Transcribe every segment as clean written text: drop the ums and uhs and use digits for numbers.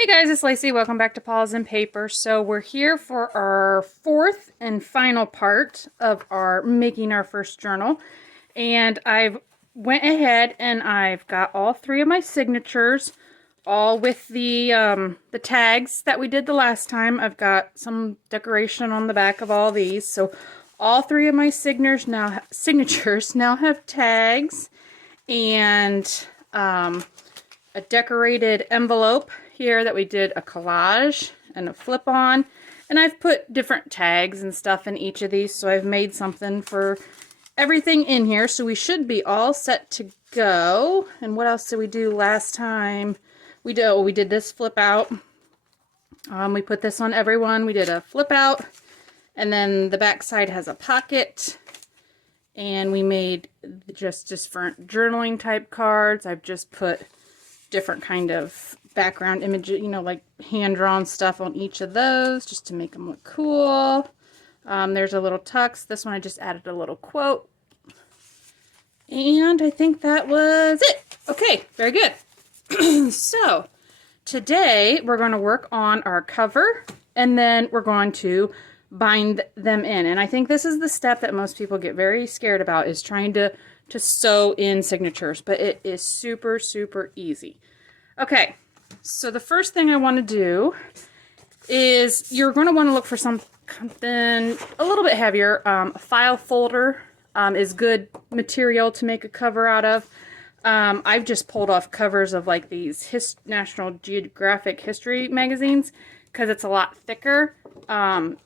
Hey guys, it's Lacey. Welcome back to Paws and Paper. So we're here for our fourth and final part of our making our first journal. And I've went ahead and I've got all three of my signatures, all with the tags that we did the last time. I've got some decoration on the back of all these. So all three of my signatures now have tags and a decorated envelope here that we did a collage and a flip on, and I've put different tags and stuff in each of these, so I've made something for everything in here. So we should be all set to go. And what else did we do last time? We did this flip out. We put this on everyone. We did a flip out, and then the back side has a pocket, and we made just different journaling type cards. I've just put different kind of background images, like hand-drawn stuff on each of those just to make them look cool. There's a little tux. This one I just added a little quote. And I think that was it. Okay, very good. So today we're going to work on our cover, and then we're going to bind them in. And I think this is the step that most people get very scared about, is trying to sew in signatures, but it is super, super easy. Okay, so the first thing I want to do is you're going to want to look for something a little bit heavier. A file folder is good material to make a cover out of. I've just pulled off covers of like these National Geographic history magazines because it's a lot thicker.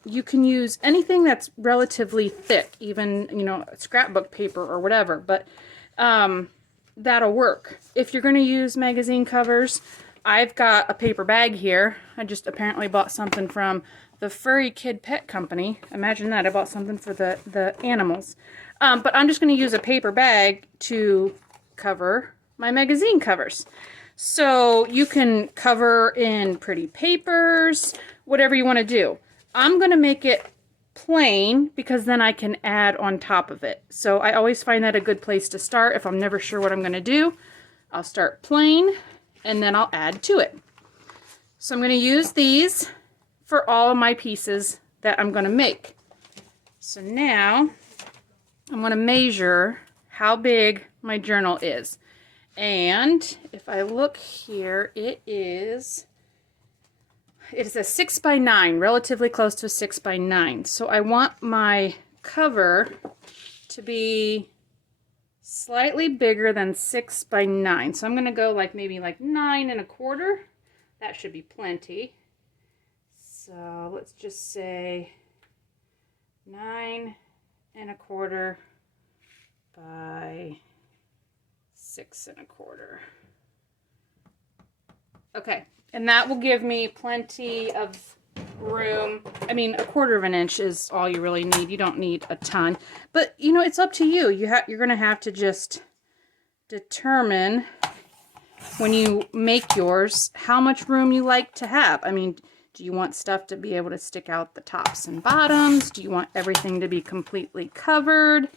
You can use anything that's relatively thick, even, scrapbook paper or whatever, but that'll work. If you're going to use magazine covers, I've got a paper bag here. I just apparently bought something from the Furry Kid Pet Company. Imagine that. I bought something for the animals. But I'm just going to use a paper bag to cover my magazine covers. So you can cover in pretty papers, whatever you want to do. I'm going to make it plain because then I can add on top of it. So I always find that a good place to start. If I'm never sure what I'm going to do, I'll start plain and then I'll add to it. So I'm going to use these for all of my pieces that I'm going to make. So now I'm going to measure how big my journal is. And if I look here, it is a 6x9, relatively close to a 6x9. So I want my cover to be slightly bigger than 6x9. So I'm going to go maybe 9 1/4. That should be plenty. So let's just say 9 1/4 by 6 1/4. Okay, and that will give me plenty of room. I mean, 1/4 of an inch is all you really need. You don't need a ton, but it's up to you. You're going to have to just determine when you make yours how much room you like to have. I mean, do you want stuff to be able to stick out the tops and bottoms? Do you want everything to be completely covered?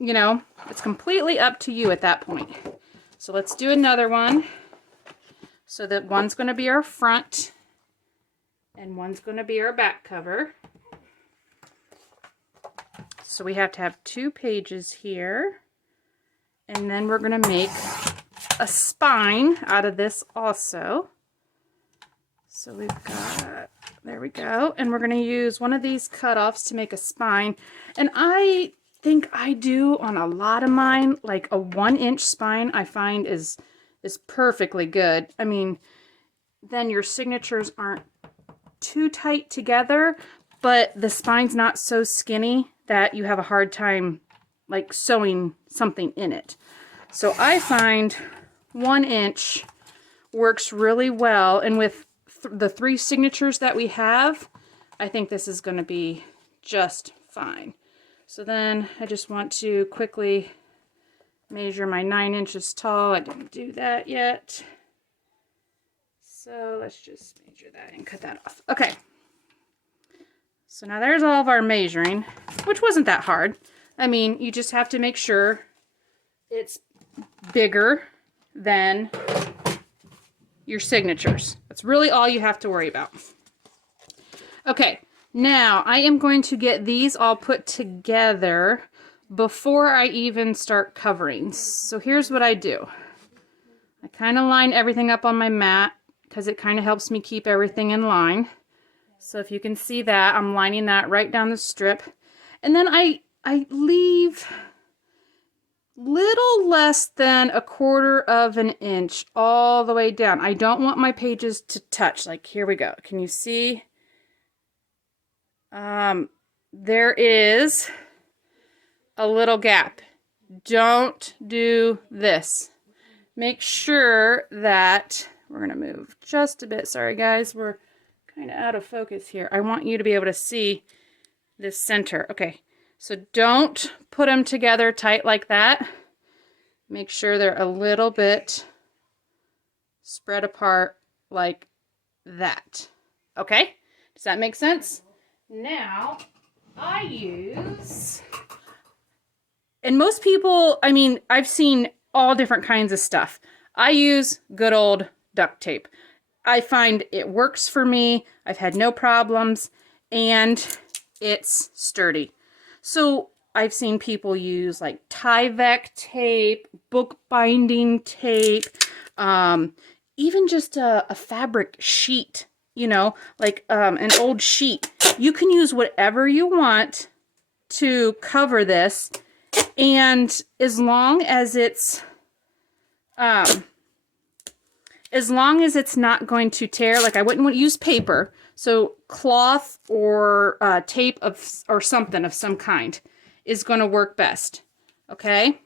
It's completely up to you at that point. So let's do another one. So that one's going to be our front and one's going to be our back cover. So we have to have 2 pages here. And then we're going to make a spine out of this also. So we've got, there we go. And we're going to use one of these cutoffs to make a spine. And I think I do on a lot of mine, like a 1-inch spine I find is perfectly good. I mean, then your signatures aren't too tight together, but the spine's not so skinny that you have a hard time sewing something in it. So I find 1 inch works really well, and with the 3 signatures that we have, I think this is going to be just fine. So then I just want to quickly measure my 9 inches tall. I didn't do that yet. So let's just measure that and cut that off. Okay. So now there's all of our measuring, which wasn't that hard. I mean, you just have to make sure it's bigger than your signatures. That's really all you have to worry about. Okay, now I am going to get these all put together before I even start covering. So here's what I do. I kind of line everything up on my mat because it kind of helps me keep everything in line. So if you can see that, I'm lining that right down the strip. And then I leave little less than 1/4 of an inch all the way down. I don't want my pages to touch. Like, here we go. Can you see? There is a little gap. Don't do this. Make sure that, we're going to move just a bit. Sorry guys, we're kind of out of focus here. I want you to be able to see this center. Okay, so don't put them together tight like that. Make sure they're a little bit spread apart like that. Okay, does that make sense? Now, I use, and most people, I mean, I've seen all different kinds of stuff. I use good old duct tape. I find it works for me. I've had no problems, and it's sturdy. So I've seen people use like Tyvek tape, bookbinding tape, even just a fabric sheet, you know, like an old sheet. You can use whatever you want to cover this, and as long as it's not going to tear, like I wouldn't use paper, so cloth or tape or something of some kind is going to work best. Okay,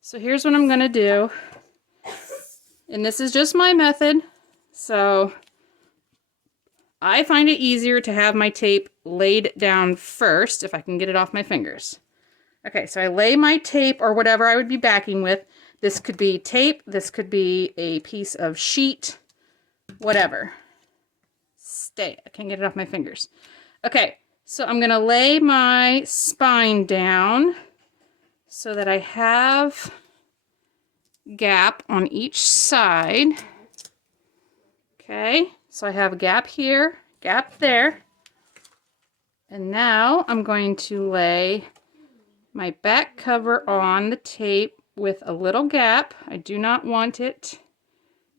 so here's what I'm going to do, and this is just my method, so I find it easier to have my tape laid down first if I can get it off my fingers. Okay, so I lay my tape or whatever I would be backing with. This could be tape, this could be a piece of sheet, whatever. I can't get it off my fingers. Okay, so I'm going to lay my spine down so that I have gap on each side. Okay, so I have a gap here, gap there. And now I'm going to lay my back cover on the tape with a little gap. I do not want it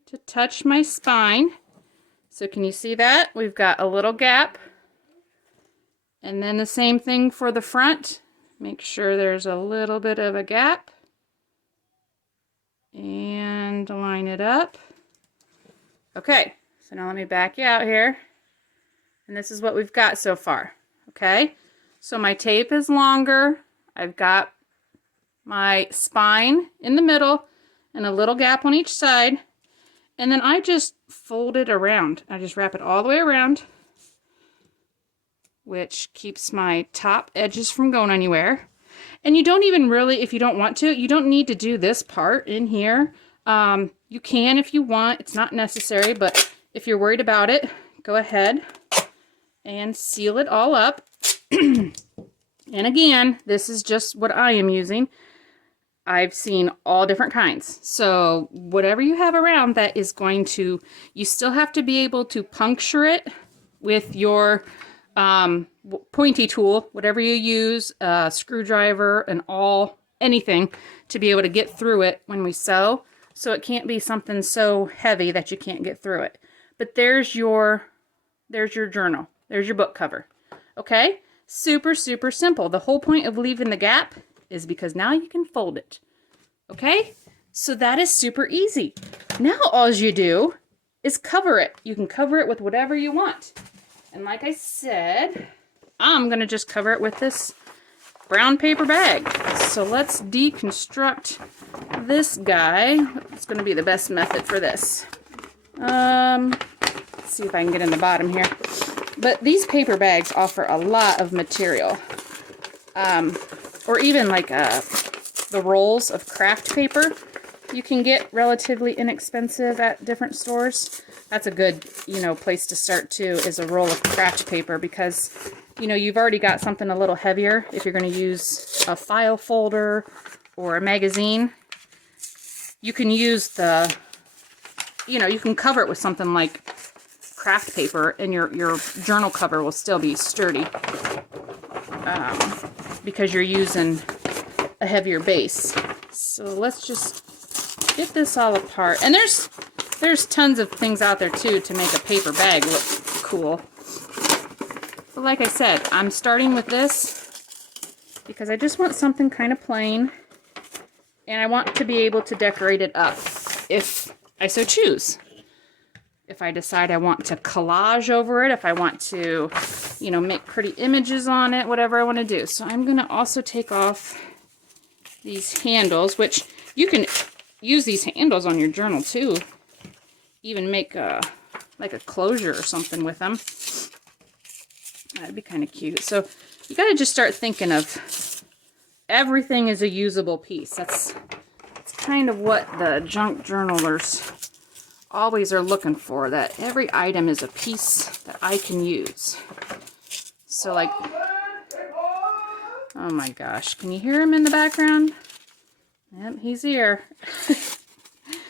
to touch my spine. So can you see that? We've got a little gap. And then the same thing for the front. Make sure there's a little bit of a gap. And line it up. Okay, so now let me back you out here. And this is what we've got so far. Okay, so my tape is longer. I've got my spine in the middle and a little gap on each side. And then I just fold it around. I just wrap it all the way around, which keeps my top edges from going anywhere. And you don't even really, if you don't want to, you don't need to do this part in here. You can if you want. It's not necessary, but if you're worried about it, go ahead and seal it all up. And again, this is just what I am using. I've seen all different kinds. So whatever you have around that is going to, you still have to be able to puncture it with your pointy tool, whatever you use, screwdriver and anything to be able to get through it when we sew. So it can't be something so heavy that you can't get through it. But there's your journal. There's your book cover. Okay? Super, super simple. The whole point of leaving the gap is because now you can fold it. Okay? So that is super easy. Now all you do is cover it. You can cover it with whatever you want. And like I said, I'm going to just cover it with this brown paper bag. So let's deconstruct this guy. What's going to be the best method for this? Let's see if I can get in the bottom here. But these paper bags offer a lot of material. Or even like the rolls of craft paper you can get relatively inexpensive at different stores. That's a good, place to start too, is a roll of craft paper, because, you've already got something a little heavier. If you're going to use a file folder or a magazine, you can use the you know, you can cover it with something like craft paper and your journal cover will still be sturdy because you're using a heavier base. So let's just get this all apart. And there's tons of things out there too to make a paper bag look cool. But like I said, I'm starting with this because I just want something kind of plain. And I want to be able to decorate it up if I so choose. If I decide I want to collage over it, if I want to, you know, make pretty images on it, whatever I want to do. So I'm going to also take off these handles, which you can use these handles on your journal too. Even make like a closure or something with them. That'd be kind of cute. So you got to just start thinking of everything is a usable piece. That's kind of what the junk journalers always are looking for, that every item is a piece that I can use. So like, oh my gosh, can you hear him in the background? Yep, he's here.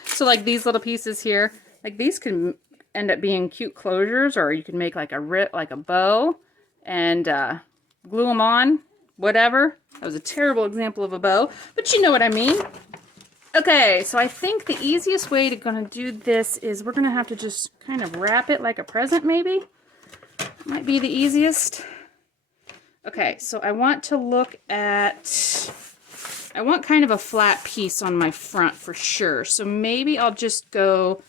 So like these little pieces here, like these can end up being cute closures, or you can make like a bow and glue them on, whatever. That was a terrible example of a bow, but you know what I mean. Okay, so I think the easiest way to gonna do this is we're gonna have to just kind of wrap it like a present, maybe. Might be the easiest. Okay, so I want to look at, I want kind of a flat piece on my front for sure. So maybe I'll just go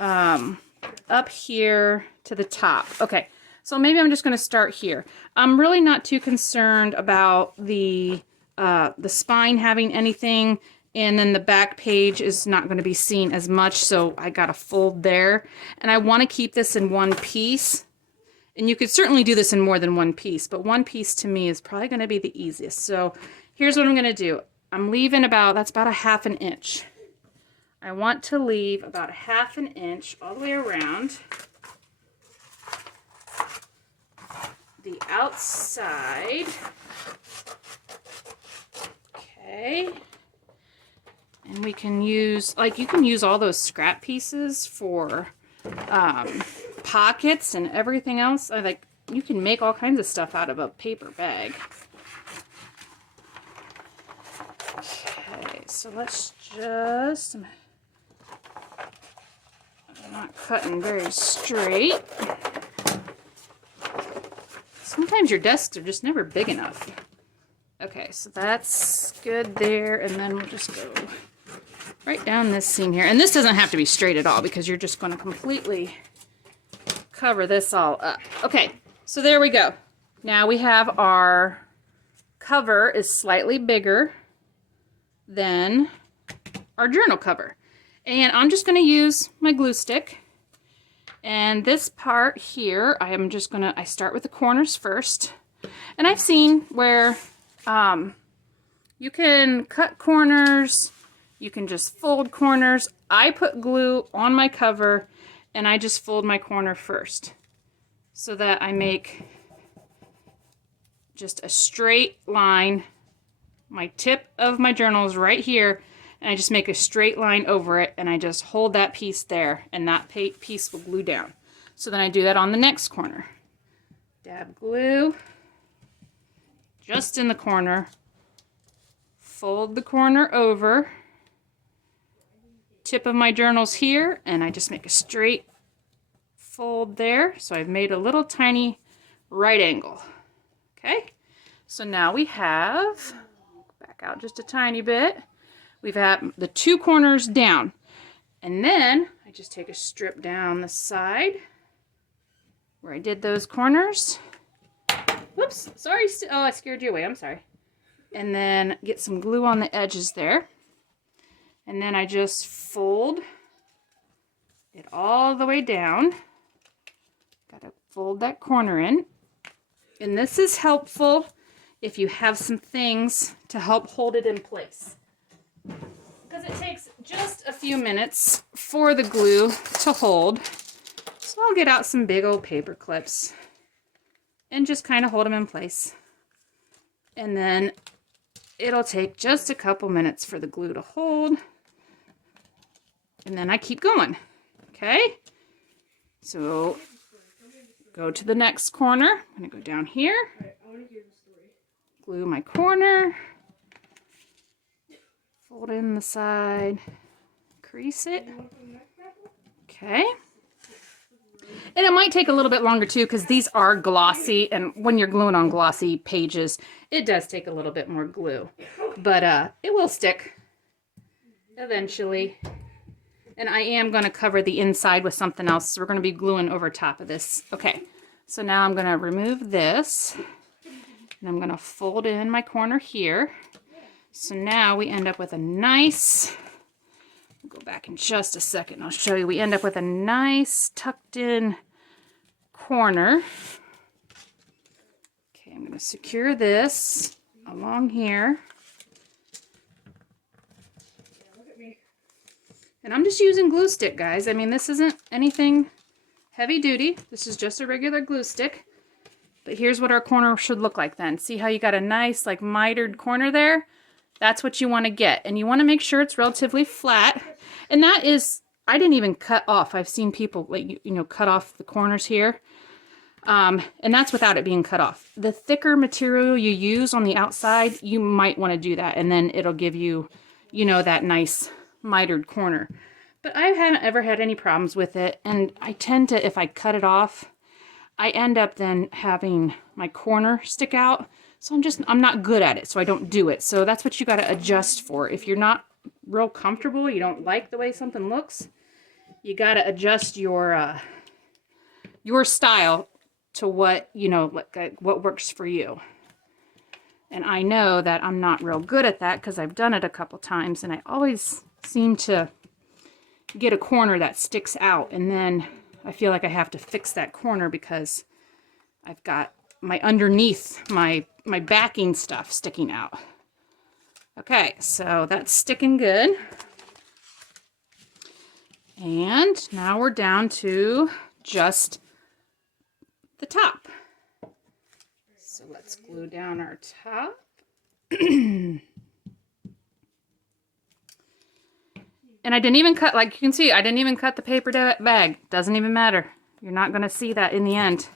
up here to the top. Okay, so maybe I'm just gonna start here. I'm really not too concerned about the spine having anything. And then the back page is not going to be seen as much, so I got to fold there. And I want to keep this in one piece. And you could certainly do this in more than one piece, but one piece to me is probably going to be the easiest. So here's what I'm going to do. I'm leaving that's about a 1/2 inch. I want to leave about a 1/2 inch all the way around the outside. Okay. And we can use, like, you can use all those scrap pieces for pockets and everything else. Like, you can make all kinds of stuff out of a paper bag. Okay, so let's just, I'm not cutting very straight. Sometimes your desks are just never big enough. Okay, so that's good there, and then we'll just go right down this seam here. And this doesn't have to be straight at all because you're just going to completely cover this all up. Okay, so there we go. Now we have our cover is slightly bigger than our journal cover. And I'm just going to use my glue stick. And this part here, I start with the corners first. And I've seen where you can cut corners, you can just fold corners. I put glue on my cover and I just fold my corner first so that I make just a straight line. My tip of my journal is right here, and I just make a straight line over it, and I just hold that piece there, and that piece will glue down. So then I do that on the next corner. Dab glue just in the corner, fold the corner over, tip of my journal's here, and I just make a straight fold there. So I've made a little tiny right angle. Okay, so now we have, back out just a tiny bit, we've had the two corners down. And then I just take a strip down the side where I did those corners. Whoops, sorry, oh, I scared you away, I'm sorry. And then get some glue on the edges there. And then I just fold it all the way down. Gotta fold that corner in. And this is helpful if you have some things to help hold it in place. Because it takes just a few minutes for the glue to hold. So I'll get out some big old paper clips and just kind of hold them in place. And then it'll take just a couple minutes for the glue to hold. And then I keep going. Okay, so go to the next corner. I'm going to go down here, glue my corner, fold in the side, crease it. Okay. And it might take a little bit longer too because these are glossy, and when you're gluing on glossy pages, it does take a little bit more glue. But it will stick eventually. And I am going to cover the inside with something else, so we're going to be gluing over top of this. Okay, so now I'm going to remove this, and I'm going to fold in my corner here. So now we end up with a nice, I'll go back in just a second, I'll show you. We end up with a nice tucked in corner. Okay, I'm going to secure this along here. And I'm just using glue stick, guys. I mean, this isn't anything heavy duty. This is just a regular glue stick. But here's what our corner should look like then. See how you got a nice, like, mitered corner there? That's what you want to get. And you want to make sure it's relatively flat. And that is, I didn't even cut off. I've seen people, like, you know, cut off the corners here. And that's without it being cut off. The thicker material you use on the outside, you might want to do that. And then it'll give you, you know, that nice mitered corner. But I haven't ever had any problems with it. And I tend to, if I cut it off, I end up then having my corner stick out. So I'm not good at it, so I don't do it. So that's what you got to adjust for. If you're not real comfortable, you don't like the way something looks, you got to adjust your style to what, you know, what works for you. And I know that I'm not real good at that because I've done it a couple times, and I always seem to get a corner that sticks out, and then I feel like I have to fix that corner because I've got my underneath, my backing stuff sticking out. Okay, so that's sticking good. And now we're down to just the top. So let's glue down our top. And I didn't even cut, like you can see, I didn't even cut the paper bag. Doesn't even matter. You're not going to see that in the end.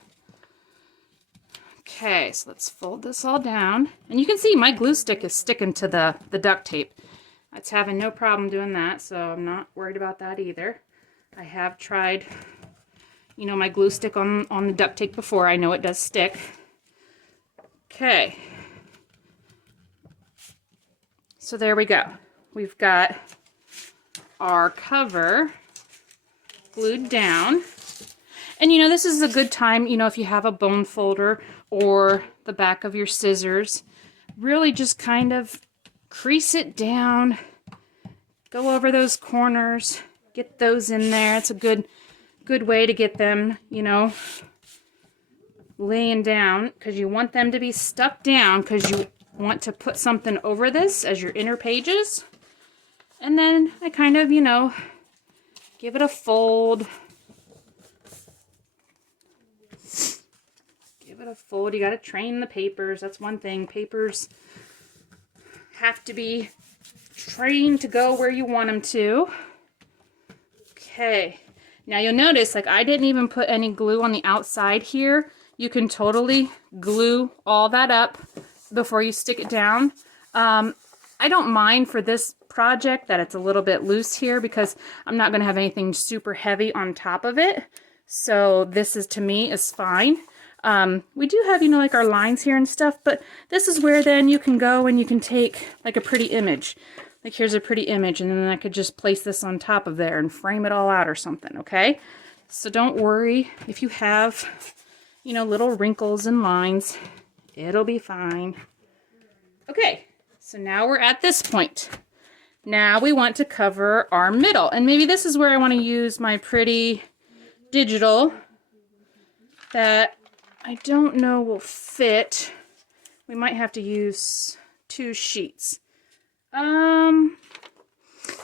Okay, so let's fold this all down. And you can see my glue stick is sticking to the duct tape. It's having no problem doing that, so I'm not worried about that either. I have tried, you know, my glue stick on the duct tape before. I know it does stick. Okay. So there we go. We've got our cover glued down. And you know, this is a good time, you know, if you have a bone folder or the back of your scissors, really just kind of crease it down, go over those corners, get those in there. It's a good way to get them, you know, laying down, because you want them to be stuck down because you want to put something over this as your inner pages. And then I kind of, you know, give it a fold. Give it a fold. You got to train the papers. That's one thing. Papers have to be trained to go where you want them to. Okay. Now you'll notice, like, I didn't even put any glue on the outside here. You can totally glue all that up before you stick it down. I don't mind for this project that it's a little bit loose here because I'm not going to have anything super heavy on top of it. So this is, to me, is fine. We do have, you know, like our lines here and stuff, but this is where then you can go and you can take like a pretty image. Like here's a pretty image, and then I could just place this on top of there and frame it all out or something, okay? So don't worry if you have, you know, little wrinkles and lines. It'll be fine. Okay, so now we're at this point. Now we want to cover our middle, and maybe this is where I want to use my pretty digital that I don't know will fit. We might have to use 2 sheets.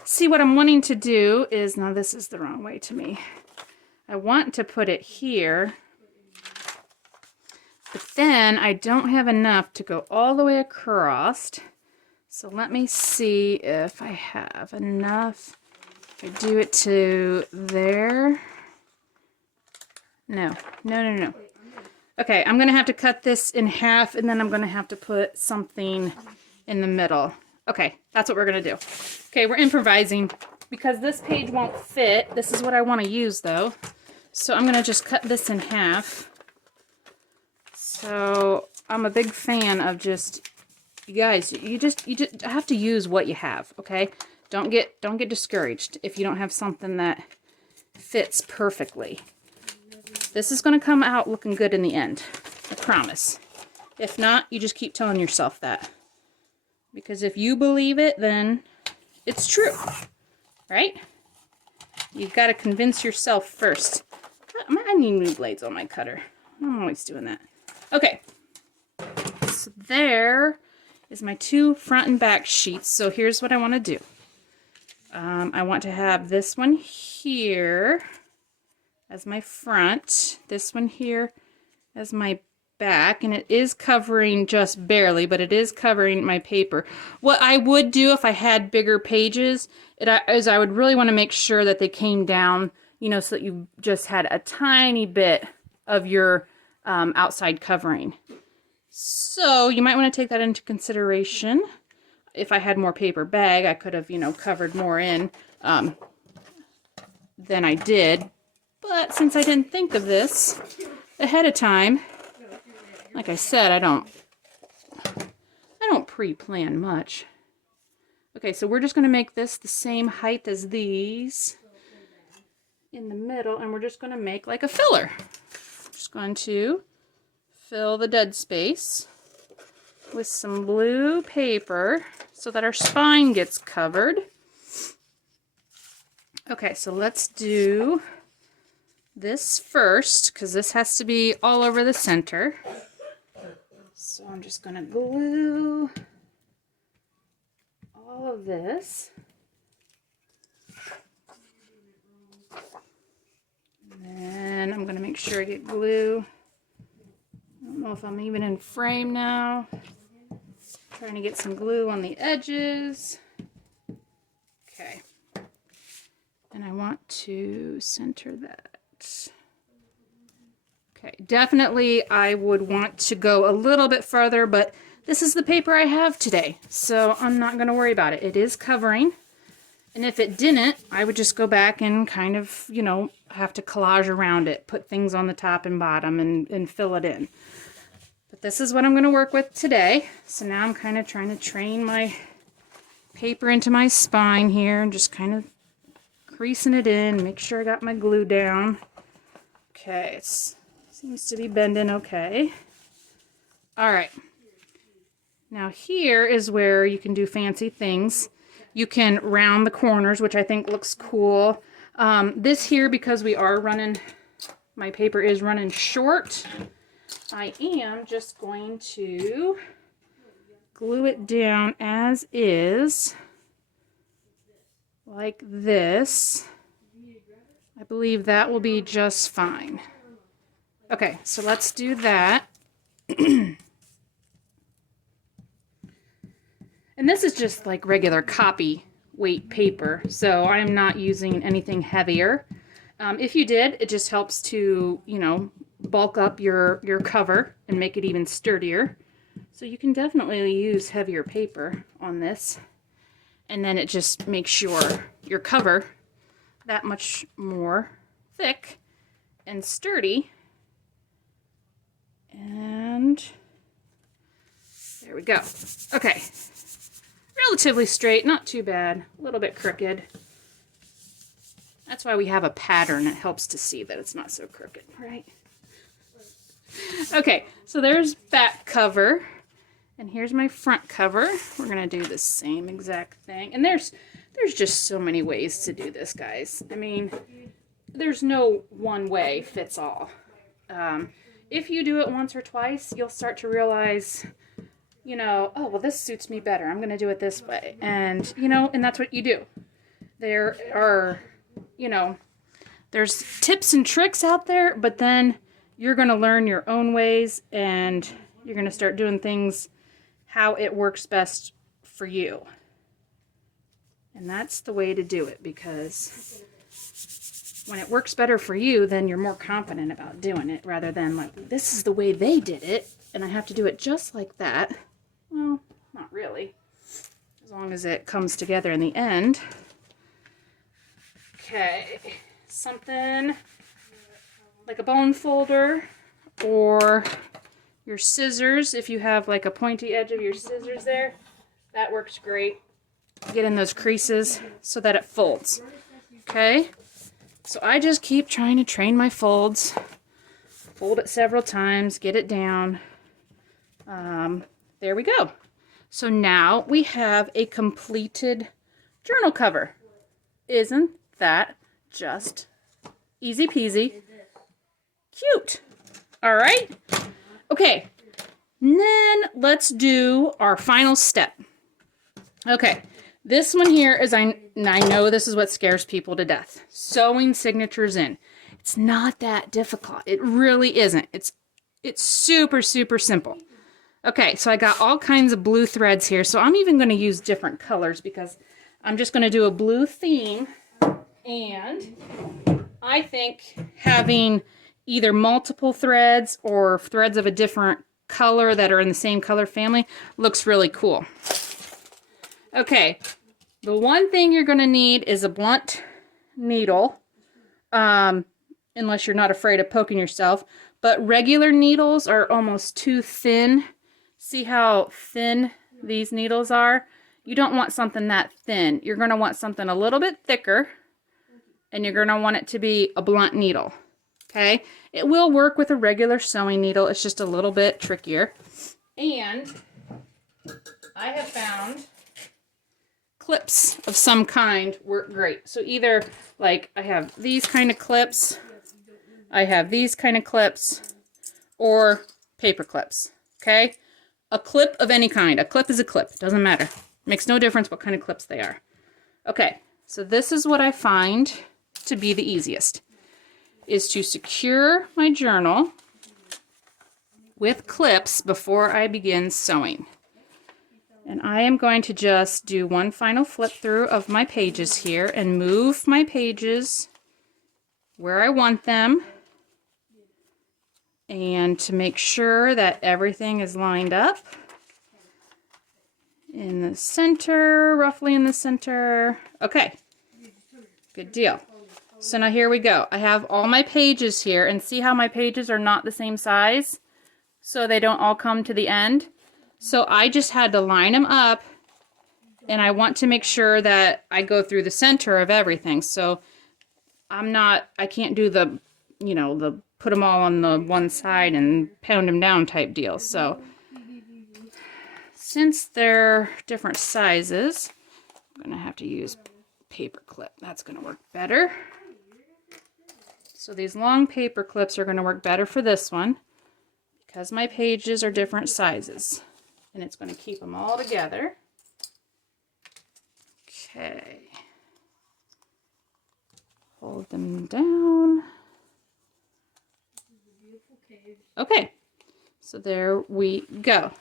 See, what I'm wanting to do is, now this is the wrong way to me. I want to put it here, but then I don't have enough to go all the way across. So let me see if I have enough I do it to there. No. Okay, I'm going to have to cut this in half, and then I'm going to have to put something in the middle. Okay, that's what we're going to do. Okay, we're improvising because this page won't fit. This is what I want to use, though. So I'm going to just cut this in half. So I'm a big fan of just, you guys, you just have to use what you have, okay? Don't get discouraged if you don't have something that fits perfectly. This is going to come out looking good in the end. I promise. If not, you just keep telling yourself that. Because if you believe it, then it's true. Right? You've got to convince yourself first. I need new blades on my cutter. I'm always doing that. Okay. So there is my 2 front and back sheets. So here's what I want to do. I want to have this one here as my front, this one here as my back, and it is covering just barely, but it is covering my paper. What I would do if I had bigger pages is I would really want to make sure that they came down, you know, so that you just had a tiny bit of your outside covering. So you might want to take that into consideration. If I had more paper bag, I could have, you know, covered more in than I did. But since I didn't think of this ahead of time, like I said, I don't pre-plan much. Okay, so we're just going to make this the same height as these in the middle, and we're just going to make like a filler. Just going to fill the dead space with some blue paper so that our spine gets covered. Okay, so let's do this first, because this has to be all over the center. So I'm just going to glue all of this. And then I'm going to make sure I get glue. I don't know if I'm even in frame now. Trying to get some glue on the edges. Okay. And I want to center that. Okay, definitely I would want to go a little bit further, but this is the paper I have today, so I'm not going to worry about it. It is covering, and if it didn't, I would just go back and kind of, you know, have to collage around it, put things on the top and bottom and fill it in. But this is what I'm going to work with today. So now I'm kind of trying to train my paper into my spine here and just kind of creasing it in, make sure I got my glue down. Okay, it seems to be bending okay. All right. Now here is where you can do fancy things. You can round the corners, which I think looks cool. This here, because we are running, my paper is running short, I am just going to glue it down as is, like this. I believe that will be just fine. Okay, so let's do that. And this is just like regular copy weight paper, so I'm not using anything heavier. If you did, it just helps to, you know, bulk up your cover and make it even sturdier. So you can definitely use heavier paper on this. And then it just makes your cover that much more thick and sturdy. And there we go. Okay. Relatively straight, not too bad. A little bit crooked. That's why we have a pattern. It helps to see that it's not so crooked, right? Okay, so there's back cover. And here's my front cover. We're going to do the same exact thing. And there's just so many ways to do this, guys. I mean, there's no one way fits all. If you do it once or twice, you'll start to realize, you know, oh, well, this suits me better. I'm going to do it this way. And, you know, and that's what you do. There are, you know, there's tips and tricks out there, but then you're going to learn your own ways and you're going to start doing things how it works best for you. And that's the way to do it, because when it works better for you, then you're more confident about doing it, rather than like, this is the way they did it, and I have to do it just like that. Well, not really. As long as it comes together in the end. Okay, something like a bone folder, or your scissors, if you have like a pointy edge of your scissors there, that works great. Get in those creases so that it folds. Okay, so I just keep trying to train my folds. Fold it several times, get it down. There we go. So now we have a completed journal cover. Isn't that just easy peasy? Cute. All right. Okay. Then let's do our final step. Okay. This one here is, I know this is what scares people to death. Sewing signatures in. It's not that difficult. It really isn't. It's super, super simple. Okay, so I got all kinds of blue threads here. So I'm even going to use different colors, because I'm just going to do a blue theme. And I think having either multiple threads or threads of a different color that are in the same color family looks really cool. Okay, the one thing you're going to need is a blunt needle, unless you're not afraid of poking yourself. But regular needles are almost too thin. See how thin these needles are? You don't want something that thin. You're going to want something a little bit thicker, and you're going to want it to be a blunt needle. Okay? It will work with a regular sewing needle. It's just a little bit trickier. And I have found clips of some kind work great. So either, like, I have these kind of clips, I have these kind of clips, or paper clips. Okay? A clip of any kind. A clip is a clip. Doesn't matter. Makes no difference what kind of clips they are. Okay, so this is what I find to be the easiest, is to secure my journal with clips before I begin sewing. And I am going to just do one final flip through of my pages here and move my pages where I want them, and to make sure that everything is lined up in the center, roughly in the center. Okay, good deal. So now here we go. I have all my pages here, and see how my pages are not the same size, so they don't all come to the end. So I just had to line them up, and I want to make sure that I go through the center of everything. So I can't do the, the put them all on the one side and pound them down type deal. So since they're different sizes, I'm going to have to use paper clip. That's going to work better. So these long paper clips are going to work better for this one, because my pages are different sizes. And it's going to keep them all together. Okay. Hold them down. Okay. So there we go.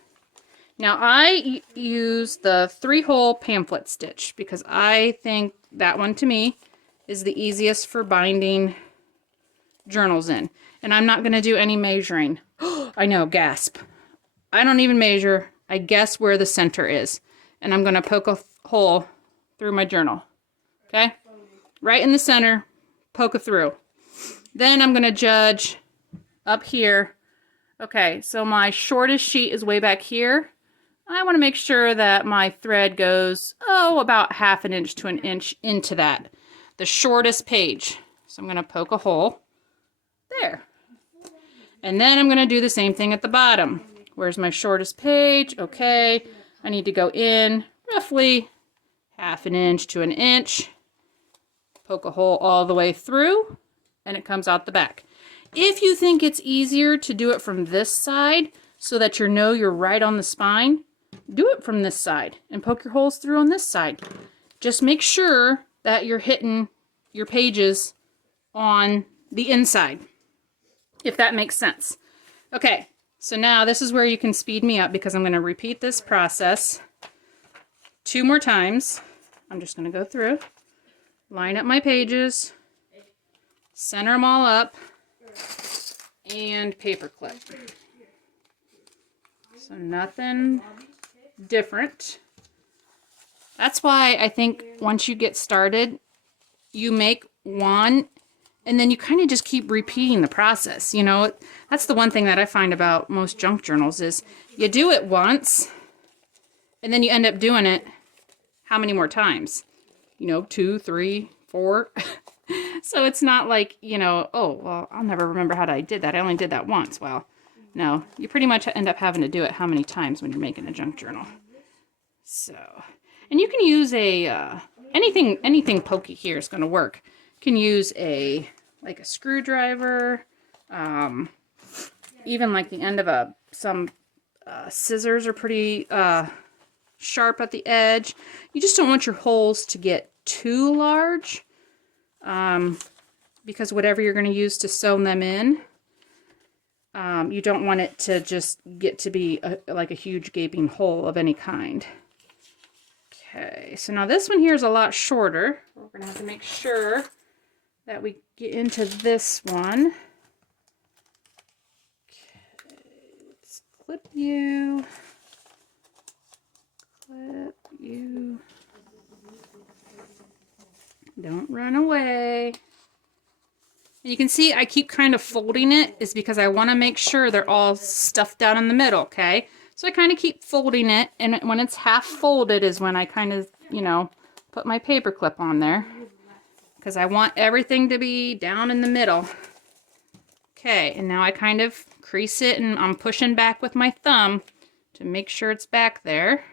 Now I use the 3-hole pamphlet stitch, because I think that one to me is the easiest for binding journals in. And I'm not going to do any measuring. I know, gasp. I don't even measure. I guess where the center is. And I'm going to poke a hole through my journal. Okay? Right in the center, poke a through. Then I'm going to judge up here. Okay, so my shortest sheet is way back here. I want to make sure that my thread goes, about 1/2 inch to 1 inch into that. The shortest page. So I'm going to poke a hole there. And then I'm going to do the same thing at the bottom. Where's my shortest page? Okay, I need to go in roughly 1/2 inch to 1 inch. Poke a hole all the way through, and it comes out the back. If you think it's easier to do it from this side, so that you're right on the spine, do it from this side and poke your holes through on this side. Just make sure that you're hitting your pages on the inside, if that makes sense. Okay, so now this is where you can speed me up, because I'm going to repeat this process 2 more times. I'm just going to go through, line up my pages, center them all up, and paper clip. So nothing different. That's why I think once you get started, you make one and then you kind of just keep repeating the process. You know, that's the one thing that I find about most junk journals is you do it once and then you end up doing it how many more times? You know, 2, 3, 4. So it's not like, you know, oh, well, I'll never remember how I did that. I only did that once. Well, no, you pretty much end up having to do it how many times when you're making a junk journal. So, and you can use a, anything pokey here is going to work. You can use like a screwdriver, even like the end of some scissors are pretty sharp at the edge. You just don't want your holes to get too large, because whatever you're going to use to sew them in, you don't want it to just get to be like a huge gaping hole of any kind. Okay, so now this one here is a lot shorter. We're going to have to make sure that we get into this one. Okay, let's clip you. Clip you. Don't run away. And you can see I keep kind of folding it is because I want to make sure they're all stuffed down in the middle, okay? So I kind of keep folding it, and when it's half folded is when I kind of, you know, put my paper clip on there. Because I want everything to be down in the middle. Okay, and now I kind of crease it, and I'm pushing back with my thumb to make sure it's back there.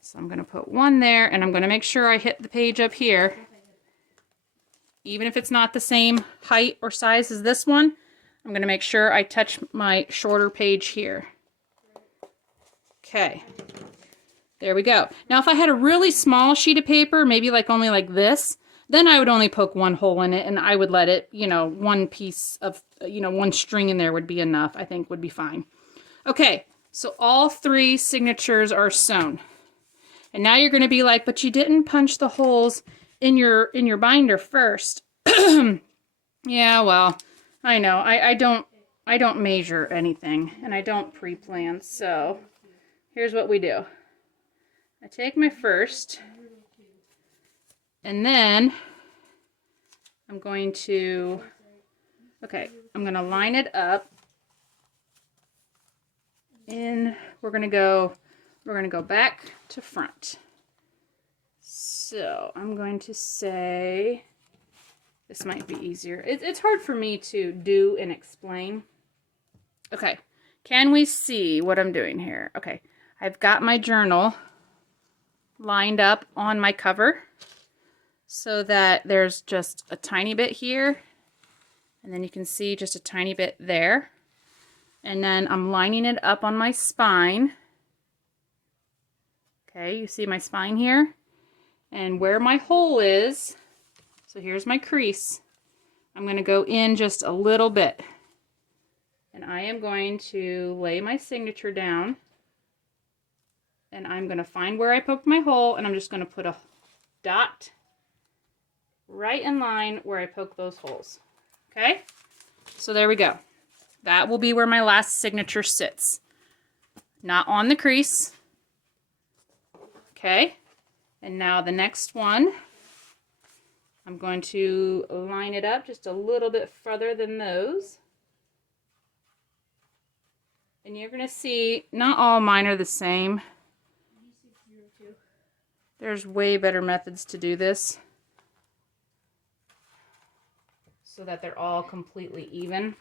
So I'm going to put one there, and I'm going to make sure I hit the page up here. Even if it's not the same height or size as this one, I'm going to make sure I touch my shorter page here. Okay, there we go. Now if I had a really small sheet of paper, maybe like only like this, then I would only poke one hole in it and I would let it, you know, one piece of, you know, one string in there would be enough, I think would be fine. Okay, so all 3 signatures are sewn. And now you're going to be like, but you didn't punch the holes in your binder first. Yeah, well, I know. I don't measure anything and I don't pre-plan. So here's what we do. I take my first, and then I'm going to, okay, I'm going to line it up, and we're going to go back to front. So I'm going to say, this might be easier. It's hard for me to do and explain. Okay, can we see what I'm doing here? Okay, I've got my journal lined up on my cover so that there's just a tiny bit here, and then you can see just a tiny bit there. And then I'm lining it up on my spine. Okay, you see my spine here? And where my hole is, so here's my crease, I'm going to go in just a little bit. And I am going to lay my signature down. And I'm going to find where I poked my hole, and I'm just going to put a dot right in line where I poke those holes. Okay? So there we go. That will be where my last signature sits. Not on the crease. Okay? And now the next one, I'm going to line it up just a little bit further than those. And you're going to see, not all mine are the same. There's way better methods to do this so that they're all completely even.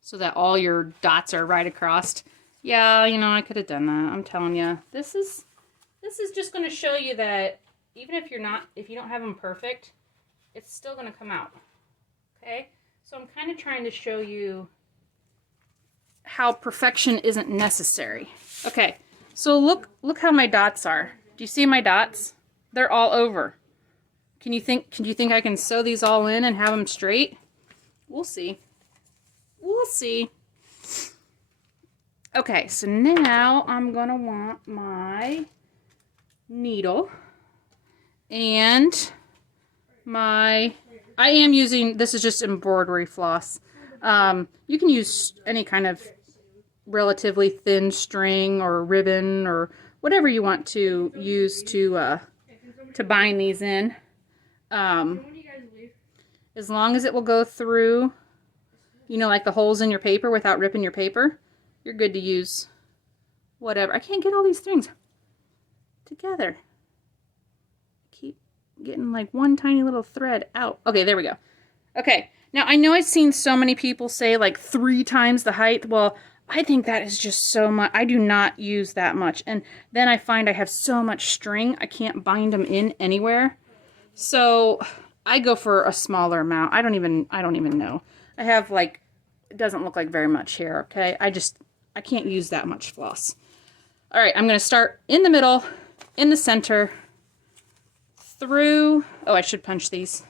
So that all your dots are right across. Yeah, you know, I could have done that. I'm telling you. This is just going to show you that even if you don't have them perfect, it's still going to come out. Okay? So I'm kind of trying to show you how perfection isn't necessary. Okay. So look how my dots are. Do you see my dots? They're all over. Can you think I can sew these all in and have them straight? We'll see. We'll see. Okay, so now I'm gonna want my needle. And I am using, this is just embroidery floss. You can use any kind of relatively thin string or ribbon or whatever you want to use to bind these in. As long as it will go through, you know, like the holes in your paper without ripping your paper, you're good to use whatever. I can't get all these strings together. I keep getting like one tiny little thread out. Okay, there we go. Okay, now I know I've seen so many people say like 3 times the height. Well, I think that is just so much. I do not use that much. And then I find I have so much string, I can't bind them in anywhere. So I go for a smaller amount. I don't even know. I have like, it doesn't look like very much here, okay? I can't use that much floss. All right, I'm gonna start in the middle, in the center, through, oh, I should punch these.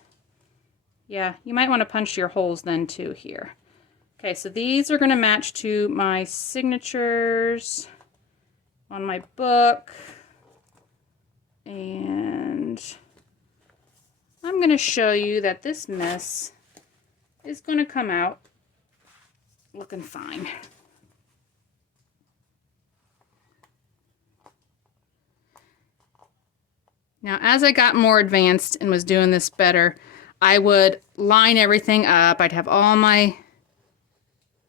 Yeah, you might want to punch your holes then too here. Okay, so these are gonna match to my signatures on my book. And I'm gonna show you that this mess is gonna come out looking fine. Now, as I got more advanced and was doing this better, I would line everything up. I'd have all my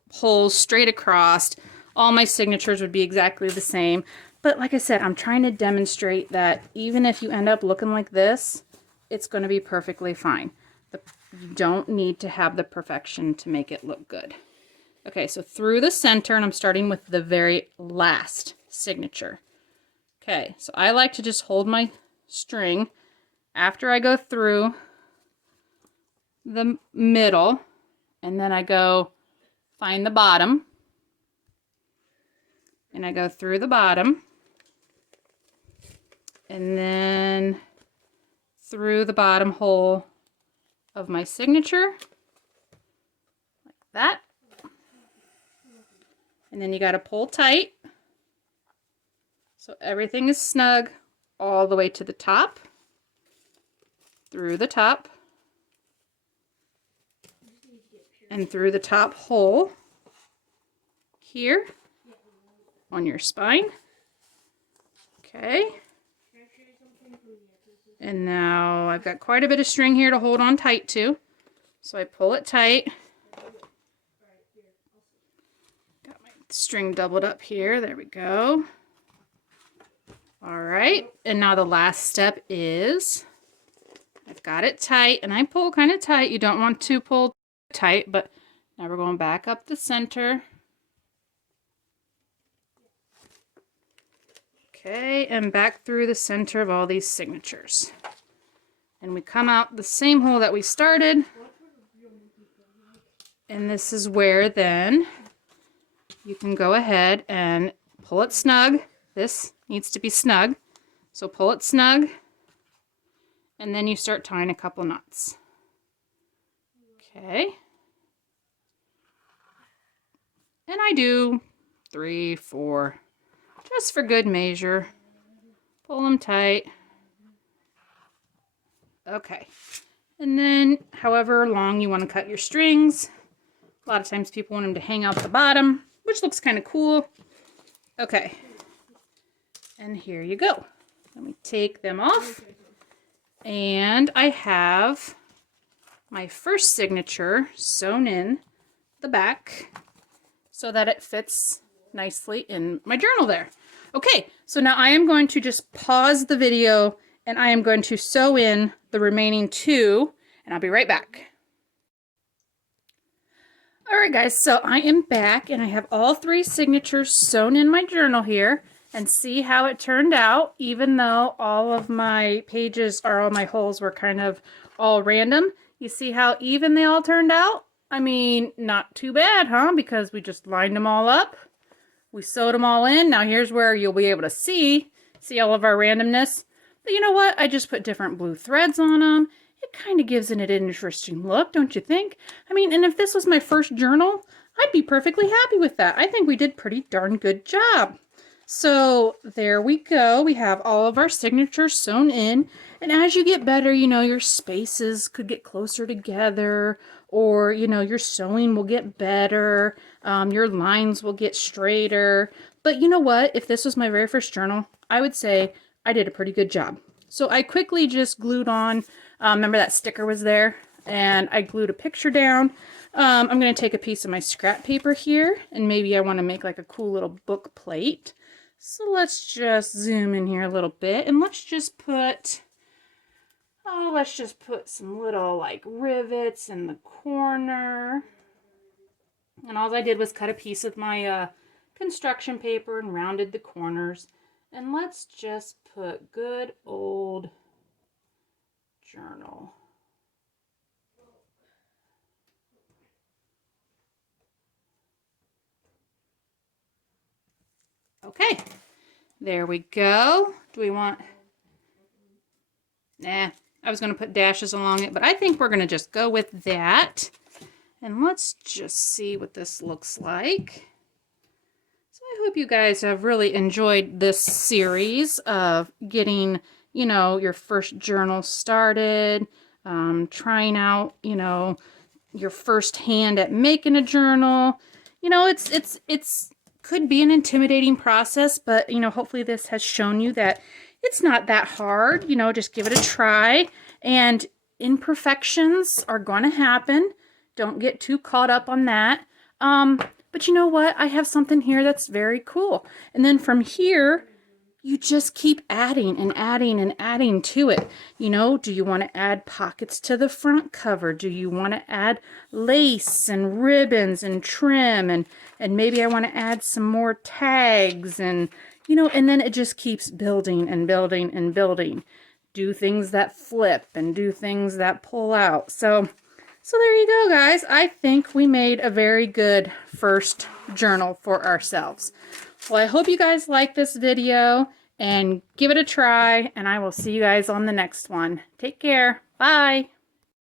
holes straight across. All my signatures would be exactly the same. But like I said, I'm trying to demonstrate that even if you end up looking like this, it's going to be perfectly fine. You don't need to have the perfection to make it look good. Okay, so through the center, and I'm starting with the very last signature. Okay, so I like to just hold my string after I go through the middle, and then I go find the bottom, and I go through the bottom, and then through the bottom hole of my signature, like that. And then you got to pull tight so everything is snug all the way to the top, through the top, and through the top hole here on your spine. Okay. And now I've got quite a bit of string here to hold on tight to. So I pull it tight. Got my string doubled up here. There we go. All right. And now the last step is I've got it tight, and I pull kind of tight. You don't want to pull tight, but now we're going back up the center. Okay, and back through the center of all these signatures. And we come out the same hole that we started. And this is where then you can go ahead and pull it snug. This needs to be snug. So pull it snug. And then you start tying a couple knots. Okay. And I do 3, 4, just for good measure. Pull them tight. Okay. And then however long you want to cut your strings. A lot of times people want them to hang out the bottom, which looks kind of cool. Okay. And here you go. Let me take them off. And I have my first signature sewn in the back so that it fits nicely in my journal there. Okay, so now I am going to just pause the video and I am going to sew in the remaining 2, and I'll be right back. All right, guys, so I am back and I have all 3 signatures sewn in my journal here, and see how it turned out. Even though all of my pages, or all my holes were kind of all random, you see how even they all turned out? I mean, not too bad, huh? Because we just lined them all up. We sewed them all in. Now here's where you'll be able to see all of our randomness. But you know what? I just put different blue threads on them. It kind of gives it an interesting look, don't you think? I mean, and if this was my first journal, I'd be perfectly happy with that. I think we did pretty darn good job. So there we go. We have all of our signatures sewn in. And as you get better, you know, your spaces could get closer together, or, you know, your sewing will get better, your lines will get straighter. But you know what? If this was my very first journal, I would say I did a pretty good job. So I quickly just glued on, remember that sticker was there? And I glued a picture down. I'm going to take a piece of my scrap paper here, and maybe I want to make like a cool little book plate. So let's just zoom in here a little bit, and let's just put some little like rivets in the corner. And all I did was cut a piece of my construction paper and rounded the corners. And let's just put good old journal. Okay, there we go. Do we want... Nah, I was going to put dashes along it, but I think we're going to just go with that. And let's just see what this looks like. So I hope you guys have really enjoyed this series of getting, you know, your first journal started, trying out, you know, your first hand at making a journal. You know, it's could be an intimidating process, but, you know, hopefully this has shown you that it's not that hard. You know, just give it a try, and imperfections are going to happen. Don't get too caught up on that. But you know what? I have something here that's very cool. And then from here, you just keep adding and adding and adding to it. You know, do you want to add pockets to the front cover? Do you want to add lace and ribbons and trim? And maybe I want to add some more tags, and, you know, and then it just keeps building and building and building. Do things that flip and do things that pull out. So there you go, guys. I think we made a very good first journal for ourselves. Well, I hope you guys like this video and give it a try, and I will see you guys on the next one. Take care. Bye.